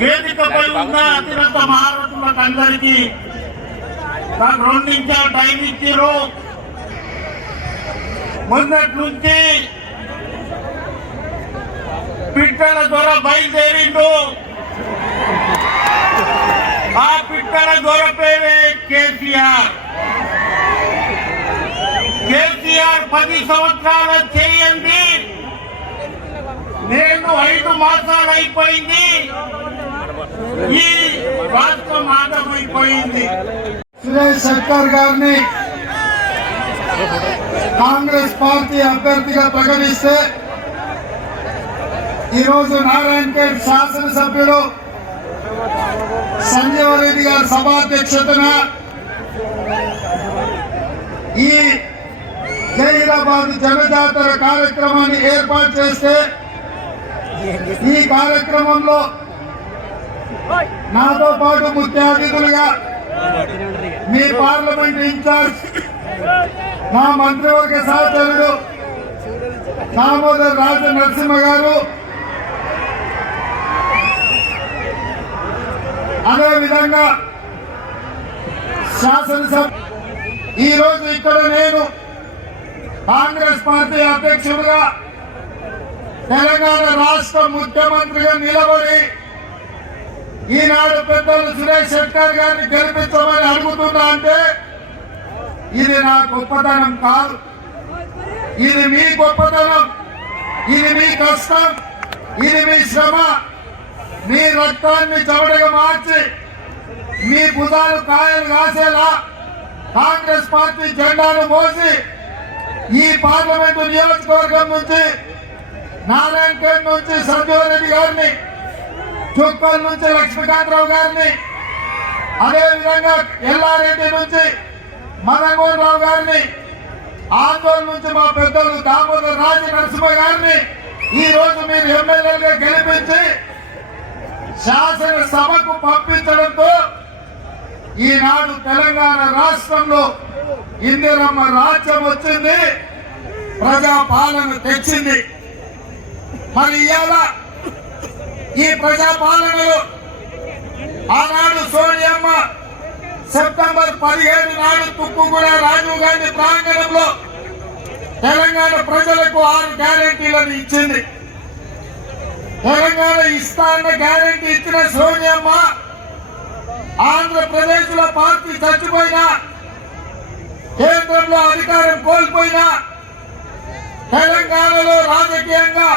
వేదికపై ఉన్న అతిరథ మహారథులకు అందరికీ నాకు రెండు నిమిషాలు టైం ఇచ్చారు. మొన్నటి నుంచి పిట్టల దొర బయలుదేరిండు. ఆ పిట్టల దొర పేరే కేసీఆర్ కేసీఆర్ పది సంవత్సరాలు చేయండి. నేను ఐదు మాసాలు అయిపోయింది. ఈ రాష్ట్రం ఆటమైపోయింది సురేష్ సర్కార్ గారిని కాంగ్రెస్ పార్టీ అభ్యర్థిగా ప్రకటిస్తే ఈరోజు నారాయణఖేడ్ శాసనసభ్యుడు సంజీవ రెడ్డి గారి సభాధ్యక్షతన ఈ జహీరాబాద్ జనజాతర కార్యక్రమాన్ని ఏర్పాటు చేస్తే ఈ కార్యక్రమంలో నాతో పాటు ముఖ్య అతిథులుగా మీ పార్లమెంట్ ఇన్ఛార్జ్ మా మంత్రివర్గ సహచరుడు దామోదర్ రాజ నరసింహ గారు అదేవిధంగా శాసనసభ ఈరోజు ఇక్కడనే ఇక్కడ నేను కాంగ్రెస్ పార్టీ అధ్యక్షుడుగా తెలంగాణ రాష్ట్ర ముఖ్యమంత్రిగా నిలబడి ఈనాడు పెద్దలు సురేష్ శెట్టర్ గారిని గెలిపించమని అడుగుతున్నా అంటే ఇది నా గొప్పతనం కాదు. ఇది మీ గొప్పతనం. ఇది మీ కష్టం. ఇది మీ శ్రమ. మీ రక్తాన్ని చవడగా మార్చి మీ భుజాలు కాయలు కాసేలా కాంగ్రెస్ పార్టీ జెండాను మోసి ఈ పార్లమెంటు నియోజకవర్గం నుంచి నారాయణఖేడ్ నుంచి సంజీవ్ రెడ్డి గారిని చుక్కల్ నుంచి లక్ష్మీకాంతరావు గారిని అదేవిధంగా ఎల్లారెడ్డి నుంచి మదన్మోహన్ రావు గారిని ఆందోళన నుంచి మా పెద్దలు దామోదర్ రాజ నరసింహ గారిని ఈ రోజు మీరు ఎమ్మెల్యేలుగా గెలిపించి శాసనసభకు పంపించడంతో ఈనాడు తెలంగాణ రాష్ట్రంలో ఇందిరమ్మ రాజ్యం వచ్చింది. ప్రజా పాలన తెచ్చింది. మరి ఇవాళ ఈ ప్రజాపాలనలో ఆనాడు సోనియమ్మ సెప్టెంబర్ పదిహేను నాడు తుక్కుగూడ రాజీవ్ గాంధీ ప్రాంగణంలో తెలంగాణ ప్రజలకు ఆరు గ్యారంటీలను ఇచ్చింది. తెలంగాణ ఇస్తానన్న గ్యారంటీ ఇచ్చిన సోనియమ్మ ఆంధ్రప్రదేశ్లో పార్టీ చచ్చిపోయినా కేంద్రంలో అధికారం కోల్పోయినా తెలంగాణలో రాజకీయంగా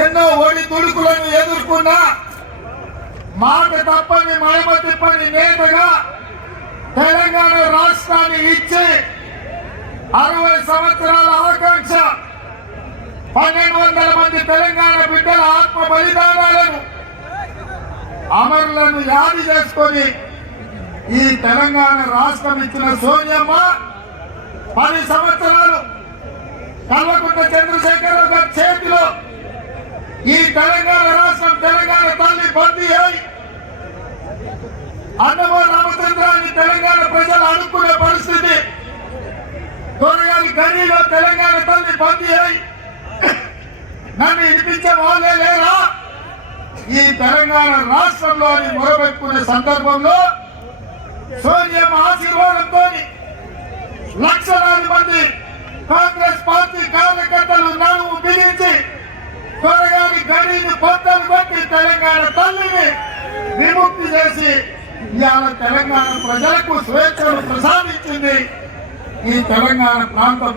ఎన్నో ఒడి తుడుకులను ఎదుర్కొన్నా మాట తప్పని మహిమ తిప్పని నేతగా తెలంగాణ రాష్ట్రాన్ని ఇచ్చి అరవై సంవత్సరాల ఆకాంక్ష పన్నెండు వందల మంది తెలంగాణ బిడ్డల ఆత్మ బలిదానాలను అమరులను యాది చేసుకొని ఈ తెలంగాణ రాష్ట్రం ఇచ్చిన సోనియమ్మ పది సంవత్సరాలు కల్వకుంట్ల చంద్రశేఖర్ గారి చేతిలో ఈ తెలంగాణ రాష్ట్రం తెలంగాణ తల్లి బందీ అయి అన్నమో రామచంద్రాన్ని తెలంగాణ ప్రజలు అనుకునే పరిస్థితి తొలగాలి గనిలో తెలంగాణ తల్లి బందీ అయి నన్ను వినిపించే వాళ్ళే లేరా? ఈ తెలంగాణ రాష్ట్రంలో అని మొరబెట్టుకునే సందర్భంలో సోనియం ఆశీర్వాదంతో లక్షలాది మంది విముక్తి చేసి ఇవాళ తెలంగాణ ప్రజలకు స్వేచ్ఛను ప్రసాదించింది ఈ తెలంగాణ ప్రాంతం.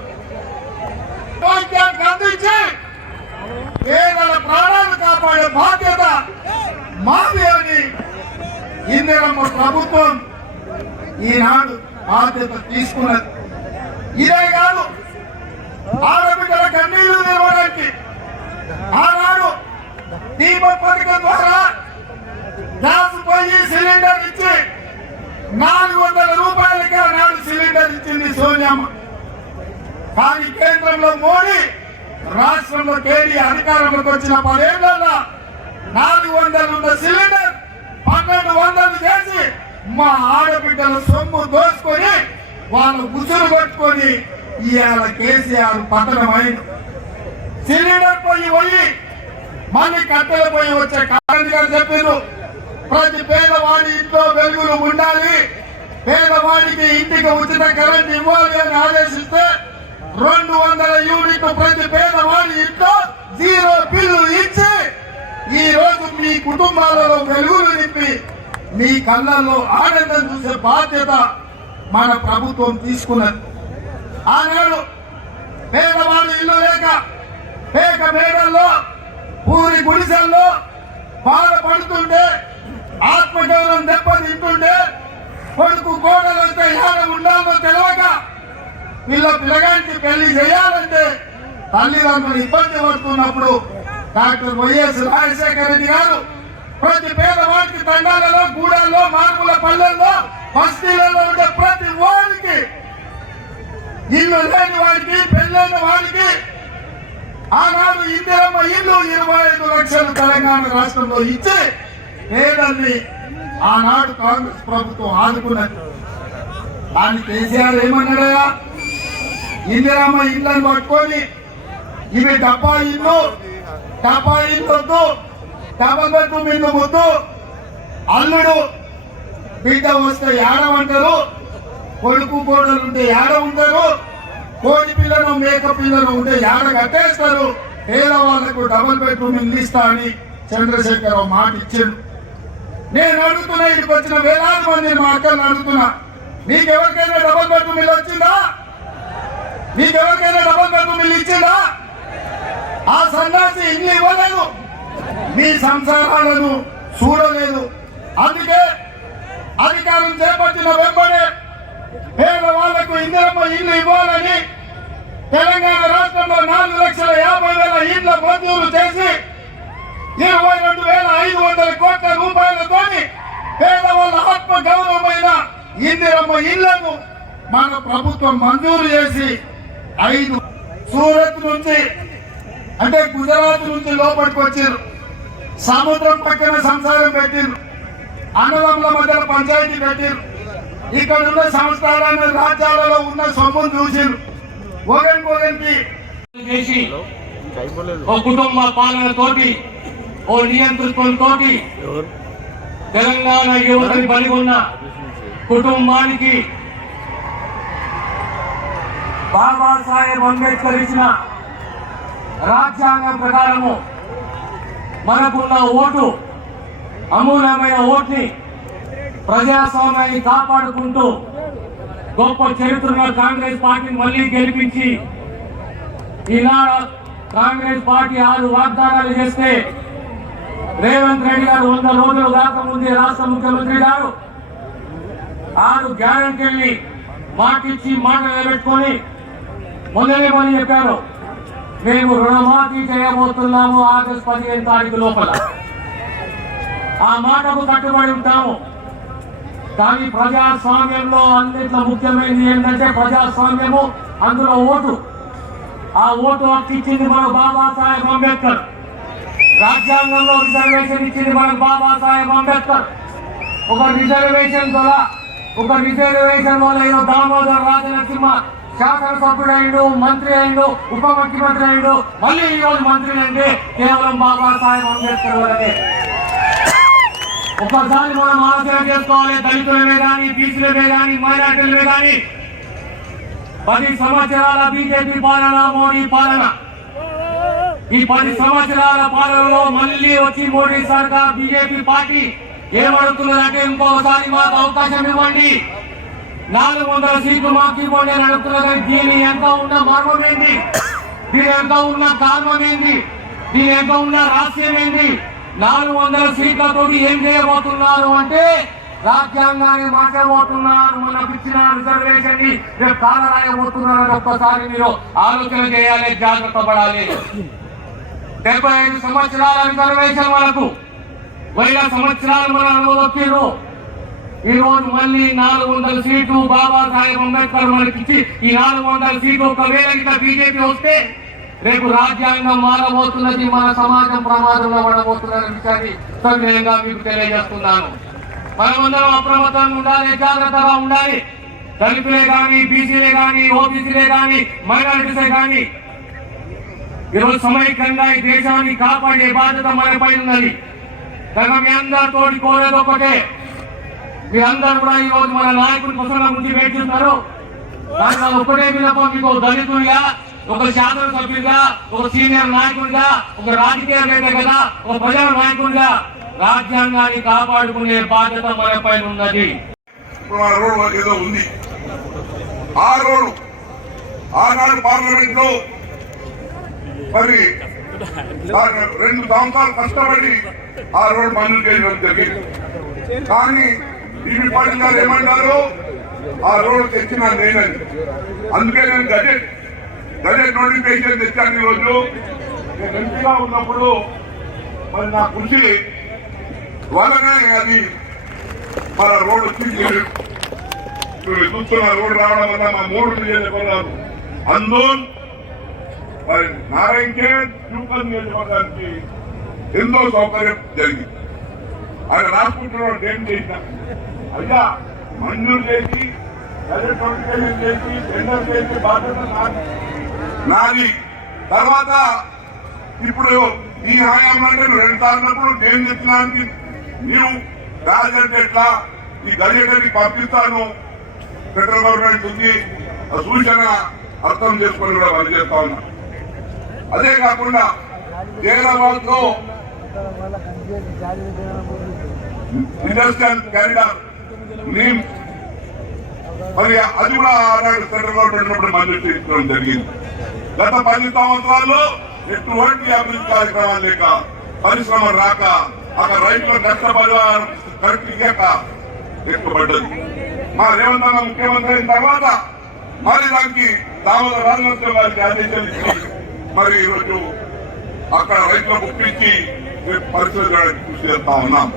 అందించి పేదల ప్రాణాలు కాపాడే బాధ్యత మాది అని ఇందిరమ్మ ప్రభుత్వం ఈనాడు బాధ్యత తీసుకున్నది. ఇదే కాదు ఆడబిడ్డల కన్నీళ్ళు నిలవడానికి ఆనాడు దీప పథకం ద్వారా ఈ సిలిండర్ ఇచ్చి నాలుగు వందల రూపాయలకే ఆనాడు సిలిండర్ ఇచ్చింది సోనియమ్మ కానీ కేంద్రంలో మోడీ రాష్ట్రంలో కేడీ అధికారంలోకి వచ్చిన పదేళ్ళలో నాలుగు వందలు ఉన్న సిలిండర్ పన్నెండు వందలు చేసి మా ఆడబిడ్డల సొమ్ము దోసుకొని వాళ్ళు ఉసురు కొట్టుకొని ఇవాళ కేసీఆర్ పతనమైన సిలిండర్ పోయి పోయి మళ్ళీ కట్టెలు పోయి వచ్చే కారణ గారు చెప్పారు ప్రతి పేదవాడి ఇంట్లో వెలుగులు ఉండాలి. పేదవాడికి ఇంటికి ఉచిత కరెంట్ ఇవ్వాలి అని ఆదేశిస్తే రెండు వందల యూనిట్లు ప్రతి పేదవాడి ఇంట్లో జీరో బిల్లు ఇచ్చి ఈ రోజు మీ కుటుంబాలలో వెలుగులు నింపి మీ కళ్ళల్లో ఆనందం చూసే బాధ్యత మన ప్రభుత్వం తీసుకున్నది. ఆనాడు పేదవాళ్ళు ఇల్లు లేక పేక మేడల్లో పూరి గుడిసెల్లో బాధపడుతుంటే ఆత్మగౌరవం దెబ్బతింటుంటే కొడుకు కోడలు వస్తే ఏడ ఉండాలో తెలియక వీళ్ళ పిల్లగానికి పెళ్ళి చేయాలంటే తల్లిదండ్రులు ఇబ్బంది పడుతున్నప్పుడు డాక్టర్ వైఎస్ రాజశేఖర రెడ్డి గారు ప్రతి పేదవాడికి తండాలలో గూడాల్లో మార్పుల పల్లెల్లో బస్తీలలో ఉండే ప్రతి వాడికి ఇల్లు లేని వాడికి పెళ్ళైన వాడికి ఆనాడు ఇందిరమ్మ ఇల్లు ఇరవై ఐదు లక్షలు తెలంగాణ రాష్ట్రంలో ఇచ్చి పేదల్ని ఆనాడు కాంగ్రెస్ ప్రభుత్వం ఆదుకున్నది దాన్ని కేసీఆర్ ఏమన్నాడయా ఇందిరామ్మ ఇళ్ళని పట్టుకొని ఇవి డబ్బా ఇల్లు డబ్బా ఇల్లు వద్దు డబ్బా బెడ్డు మీద ముద్దు. అల్లుడు బిడ్డ వస్తే ఏడమంటారు కొడుకు కోడలు ఉంటే ఏడ ఉంటారు? కోడి పిల్లలు మేక పిల్లలు ఉంటే ఏడ కట్టేస్తారు? పేదవాళ్ళకు డబుల్ బెడ్రూమ్ ఇల్లు ఇస్తా అని చంద్రశేఖరరావు మాట ఇచ్చాడు. నేను అడుగుతున్నా ఇక్కడికి వచ్చిన వేలాది మంది మా అక్కలను అడుగుతున్నా. మీకెవరికైనా డబల్ బెడ్రూమ్ ఇల్లు వచ్చిందా? మీకెవరికైనా డబల్ బెడ్రూమ్ ఇల్లు ఇచ్చిందా? ఆ సన్యాసి ఇల్లు ఇవ్వలేదు. మీ సంసారాలను చూడలేదు. అందుకే అధికారం చేపట్టిన వెంబడే పేదవాళ్ళకు ఇందిరమ్మ ఇల్లు ఇవ్వాలని తెలంగాణ రాష్ట్రంలో నాలుగు లక్షల యాభై వేల ఇళ్ళ మంజూరు చేసి ఇరవై రెండు వేల ఐదు వందల కోట్ల రూపాయలతోని పేదవాళ్ళ ఆత్మ గౌరవమైన ఇందిరమ్మ ఇళ్ళను మన ప్రభుత్వం మంజూరు చేసి ఐదు సూరత్ నుంచి అంటే గుజరాత్ నుంచి లోపలికి వచ్చారు సముద్రం పక్కన సంసారం పెట్టిరు అన్నదమ్ముల మధ్యలో పంచాయతీ పెట్టిరు ఇక్కడ ఉన్న సంస్థానాన్ని రాజ్యాలలో ఉన్న సొమ్మును చూసిరు ఒకరికి ఒకరికి చేసి ఓ కుటుంబ పాలన తోటి ఓ నియంతృత్వంతోటి తెలంగాణ యువతని బలి ఉన్న కుటుంబానికి బాబాసాహెబ్ అంబేద్కర్ ఇచ్చిన రాజ్యాంగం ప్రకారము మనకున్న ఓటు అమూల్యమైన ఓటుని ప్రజాస్వామ్యాన్ని కాపాడుకుంటూ గొప్ప చరిత్రలో కాంగ్రెస్ పార్టీని మళ్ళీ గెలిపించి ఈనాడు కాంగ్రెస్ పార్టీ ఆరు వాగ్దానాలు చేస్తే రేవంత్ రెడ్డి గారు వంద రోజులు కాకముందే రాష్ట్ర ముఖ్యమంత్రి గారు. ఆరు గ్యారంటీల్ని మాటిచ్చి మాట నిలబెట్టుకొని మొదలే పని చెప్పారు. మేము రుణమాఫీ చేయబోతున్నాము ఆగస్టు పదిహేను తారీఖు లోపల. ఆ మాటకు కట్టుబడి ఉంటాము. కానీ ప్రజాస్వామ్యంలో అన్నిట్లో ముఖ్యమైనది ఏంటంటే ప్రజాస్వామ్యము అందులో ఓటు. ఆ ఓటు హక్కు ఇచ్చింది మన బాబాసాహెబ్ అంబేద్కర్. రాజ్యాంగంలో రిజర్వేషన్ ఇచ్చింది మనకు బాబాసాహెబ్ అంబేద్కర్. ఒక రిజర్వేషన్ ద్వారా ఒక రిజర్వేషన్ వల్ల ఏదో దామోదర్ రాజనరసింహ శాసనసభ్యుడైండు మంత్రి అయిండు ఉప ముఖ్యమంత్రి అయిండు మళ్ళీ ఈ రోజు మంత్రి అంటే కేవలం బాబాసాహెబ్ అంబేద్కర్ వల్లనే ఒక్కసారి మనం ఆలోచన చేసుకోవాలి దళితులమే కానీ బీసీలమే కానీ మైనార్టీలమే కానీ పది సంవత్సరాల బీజేపీ పాలన మోడీ పాలన. ఈ పది సంవత్సరాల పాలనలో మళ్ళీ వచ్చి మోడీ సర్కార్ బీజేపీ పార్టీ ఏమడుతున్నదంటే ఇంకోసారి మాకు అవకాశం ఇవ్వండి. నాలుగు వందల సీట్లు మాకు ఇవ్వండి అని అడుగుతున్నది. దీని ఎంత ఉన్న మర్మం ఏంది దీని ఎంత ఉన్న కారణం ఏంది దీని ఎంత ఉన్న రహస్యం ఏంటి? నాలుగు వందల సీట్లతో ఏం చేయబోతున్నారు అంటే రాజ్యాంగాన్ని మార్చబోతున్నారు. మనకు ఇచ్చిన రిజర్వేషన్ని రేపు కాలరాయబోతున్నారు. ఒక్కసారి మీరు ఆలోచన చేయాలి జాగ్రత్త పడాలి. డెబ్బై ఐదు సంవత్సరాల రిజర్వేషన్ మనకు. వేల సంవత్సరాలు మన అనుభవించారు ఈ రోజు మళ్ళీ నాలుగు వందల సీట్లు బాబాసాహెబ్ అంబేద్కర్ మనకి ఇచ్చి ఈ నాలుగు వందల సీట్లు ఒకవేళ ఇట్లా బీజేపీ వస్తే రేపు రాజ్యాంగం మారబోతున్నది మన సమాజం ప్రమాదంలో పడబోతున్న విషయాన్ని సవినయంగా మీకు తెలియజేస్తున్నాను. మనమందరం అప్రమత్తంగా ఉండాలి జాగ్రత్తగా ఉండాలి. దళితులే కానీ బీసీలే కానీ ఓబీసీలే కానీ మైనారిటీసే కానీ ఈరోజు సమైక్యంగా ఈ దేశాన్ని కాపాడే బాధ్యత మనపై ఉన్నది. కనుక మీ అందరితోటి కోరేది ఒకటే మీ అందరూ కూడా ఈ రోజు మన నాయకుడి కోసం ముందు వెయిట్ చేస్తున్నారు దాంట్లో ఒకటే విన్నపం మీకు దళితుడిగా ఒక శాసనసభ్యుడిగా ఒక సీనియర్ నాయకుడిగా ఒక రాజకీయ నేత కదా ఒక ప్రజా నాయకుడిగా రాజ్యాంగాన్ని కాపాడుకునే బాధ్యత మనపై ఉన్నది. ఏదో ఉంది. ఆ రోడ్డు ఆనాడు పార్లమెంట్లో మరి రెండు సంవత్సరాలు కష్టపడి ఆ రోడ్ మంజూరు చేయడం జరిగింది. కానీ బీబీ పాటిల్ గారు ఏమంటారు? ఆ రోడ్ తెచ్చిన నేనని అందుకే నేను గజెట్ గజెట్ నోటిఫికేషన్ తెచ్చాను ఈరోజు. నేను ఎంపీగా ఉన్నప్పుడు మరి నా కృషి వలనే అది మన రోడ్డు తిరిగి చూస్తున్న రోడ్డు రావడం వల్ల మా మూడు నియోజకవర్గాలు అందోన్ మరి నారాయణకే తిరుపతి నియోజకవర్గానికి ఎంతో సౌకర్యం జరిగింది. ఆయన రాసుకుంటున్నాడు ఏం చేసిన. అయ్యా మంజూరు చేసి చేసి టెండర్ చేసి బాధ్యత నాది. తర్వాత ఇప్పుడు ఈ హయాంలో నేను రెండు సార్లు నేను చెప్పినానికి నీవు రాజంటే ఎట్లా? ఈ గజెట్ పంపిస్తాను. ఫెడరల్ గవర్నమెంట్ ఉంది. సూచన అర్థం చేసుకొని కూడా పనిచేస్తా ఉన్నా. అదే కాకుండా హైదరాబాద్లో ఇండస్ట్రియల్ క్యారిడార్ మరి అది కూడా ఆనాడు సెంట్రల్ గవర్నమెంట్ మంజూరు చేసుకోవడం జరిగింది. గత పది సంవత్సరాల్లో ఎటువంటి అభివృద్ధి కార్యక్రమాలు లేక పరిశ్రమ రాక అక్కడ రైతుల నష్టపరిహారం కరెక్ట్ ఇయ్యక ఎక్కువబడ్డది మా రేవంత్ ముఖ్యమంత్రి అయిన తర్వాత మరి దానికి దామోదర రాజనరసింహ గారికి ఆదేశాలు ఇచ్చి మరి ఈరోజు అక్కడ రైతులకు ఒప్పించి పరిస్థితి కృషి చేస్తా ఉన్నాం.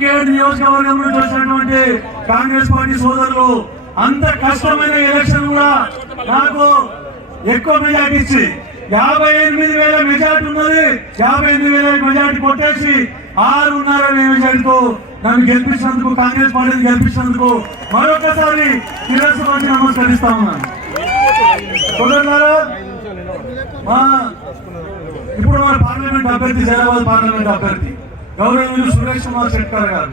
కేడ్ నియోజకవర్గంలో చూసినటువంటి కాంగ్రెస్ పార్టీ సోదరులు అంత కష్టమైన ఎలక్షన్ కూడా నాకు ఎక్కువ మెజార్టీ ఇచ్చి యాభై ఎనిమిది వేల మెజార్టీ ఉన్నది యాభై ఎనిమిది వేల మెజార్టీ కొట్టేసి ఆరున్నర వేల మెజార్టీతో నన్ను గెలిపించినందుకు కాంగ్రెస్ పార్టీని గెలిపించినందుకు మరొకసారి శిరస్సు నమస్కరిస్తా ఉన్నాను. ఇప్పుడు మన పార్లమెంట్ అభ్యర్థి జైరాబాద్ పార్లమెంట్ అభ్యర్థి గౌరవనీయులు సురేష్ కుమార్ శెట్కర్ గారు.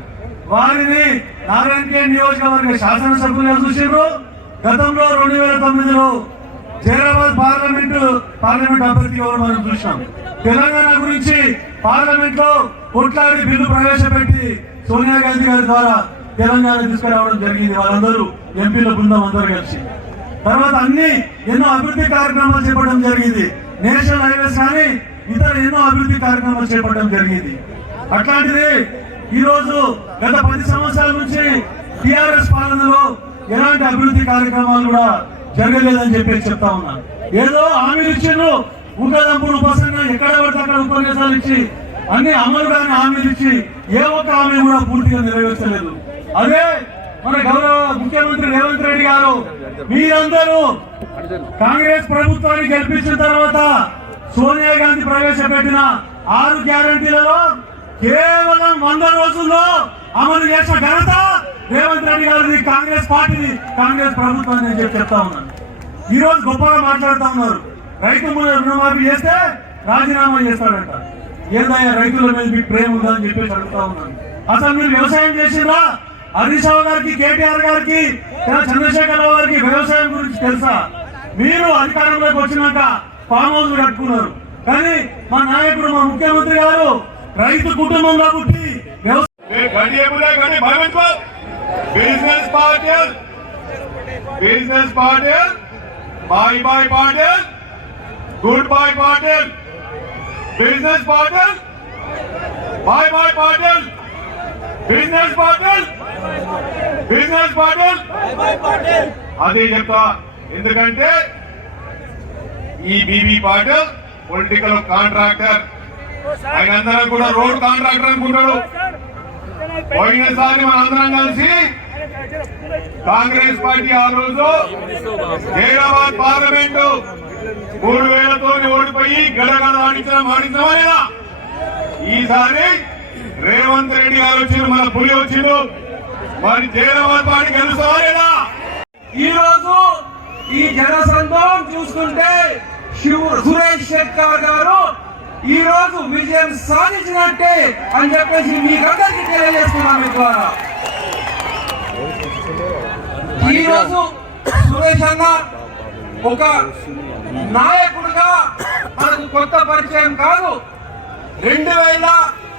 వారిని నారాయణకే నియోజకవర్గ శాసనసభ్యులుగా చూసారు గతంలో రెండు వేల తొమ్మిదిలో జైరాబాద్ పార్లమెంట్ పార్లమెంట్ అభ్యర్థి ఎవరు మనం చూసాం తెలంగాణ గురించి పార్లమెంట్లో కొట్లాడి బిల్లు ప్రవేశపెట్టి సోనియా గాంధీ గారి ద్వారా తెలంగాణ తీసుకురావడం జరిగింది. వాళ్ళందరూ ఎంపీల బృందం అందరూ కలిసి. తర్వాత అన్ని ఎన్నో అభివృద్ధి కార్యక్రమాలు చేపట్టడం జరిగింది. నేషనల్ హైవేస్ కానీ ఇతర ఎన్నో అభివృద్ధి కార్యక్రమాలు చేపట్టడం జరిగింది. అట్లాంటిది ఈరోజు గత పది సంవత్సరాల నుంచి టిఆర్ఎస్ పాలనలో ఎలాంటి అభివృద్ధి కార్యక్రమాలు కూడా జరగలేదని చెప్పేసి చెప్తా ఉన్నాను ఏదో హామీలు ఇచ్చిండ్రు. ఊకదంపుడు ఉపసంగా ఎక్కడ పడితే అక్కడ ఉపన్యాసాలు ఇచ్చి అన్ని అమలు కాని హామీలు ఇచ్చి ఏ ఒక్క హామీ కూడా పూర్తిగా నెరవేర్చలేదు. అదే మన గౌరవ ముఖ్యమంత్రి రేవంత్ రెడ్డి గారు మీరందరూ కాంగ్రెస్ ప్రభుత్వాన్ని గెలిపించిన తర్వాత సోనియా గాంధీ ప్రవేశపెట్టిన ఆరు గ్యారంటీలలో కేవలం వంద రోజుల్లో అమలు చేసిన ఘనత రేవంత్ రెడ్డి గారిది. కాంగ్రెస్ పార్టీని కాంగ్రెస్ ప్రభుత్వాన్ని నేను చెప్పి చెప్తా ఉన్నాను. ఈ రోజు గొప్పగా మాట్లాడుతా ఉన్నారు. రైతు రుణమాఫీ చేస్తే రాజీనామా చేస్తాడంట. ఏందయ్యా రైతుల మీద మీకు ప్రేమ ఉందని చెప్పేసి అడుగుతా ఉన్నాను. అసలు మీరు వ్యవసాయం చేసిందా హరీష్ గారికి కేటీఆర్ గారికి చంద్రశేఖర్ రావు గారికి వ్యవసాయం గురించి తెలుసా? మీరు అధికారంలోకి వచ్చినాక ఫామ్ హౌస్ కట్టుకున్నారు. కానీ మా నాయకుడు మా ముఖ్యమంత్రి గారు రైతు కుటుంబంలో పుట్టి బిజినెస్ పార్టీలు బిజినెస్ పార్టీలు బాయ్ బాయ్ పార్టీలు గుడ్ బాయ్ పార్టీలు బిజినెస్ పార్టీలు బాయ్ బాయ్ పార్టీలు బిజినెస్ పాటిల్! బిజినెస్ పాటిల్! అదే చెప్తా. ఎందుకంటే ఈ బీబీ పాటిల్ పొలిటికల్ కాంట్రాక్టర్. ఆయన అందరం కూడా రోడ్ కాంట్రాక్టర్ అనుకుంటాడు. పోయినసారి మనందరం కలిసి కాంగ్రెస్ పార్టీ ఆ రోజు హైదరాబాద్ పార్లమెంటు మూడు వేలతో ఓడిపోయి గడగడ ఆడించడం ఆడించమనేనా ఈసారి రేవంత్ రెడ్డి గారు వచ్చిండు మన పులి వచ్చిండు. మరి జైరాబాద్ పార్టీ గెలుస్తావా లేదా? ఈ రోజు ఈ జనసంఘం చూస్తుంటే సురేష్ శెట్కర్ గారు ఈ రోజు విజయం సాధించినట్టే అని చెప్పేసి మీకందరికి తెలియజేస్తున్నాం మీ ద్వారా ఈ రోజు సురేష్ అన్న ఒక నాయకుడుగా మనకు కొత్త పరిచయం కాదు. రెండు వేల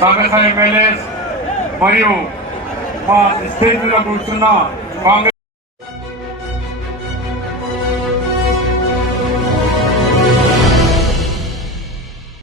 కాంగ్రెస్ ఎమ్మెల్యేస్ మరియు మా స్టేజ్లో కూర్చున్న కాంగ్రెస్